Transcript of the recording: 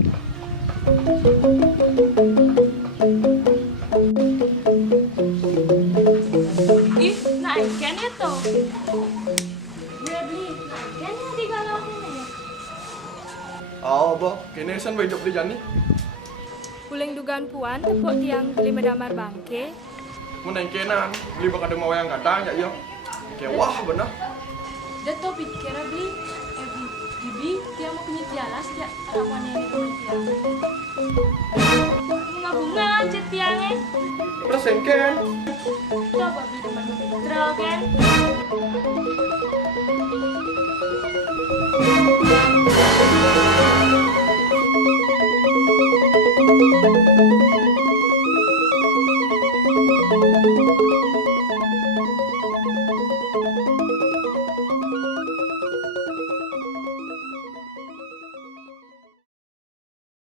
Ih, naikkan itu. Dia beli, naikkan ya di galau ini. Oh, boh, kini sen hidup di jani. Puling dugaan puan, tepuk tiang beli medamar bangke. Mun nang kenan, beli bakal mau yang kadang ya yo. Kayak wah bener. Dia tuh pikir beli, bibi dia mau punya tialas dia rawan yang itu tiang. Bunga-bunga aja tiangnya. Terus engken. Coba beli teman metro kan.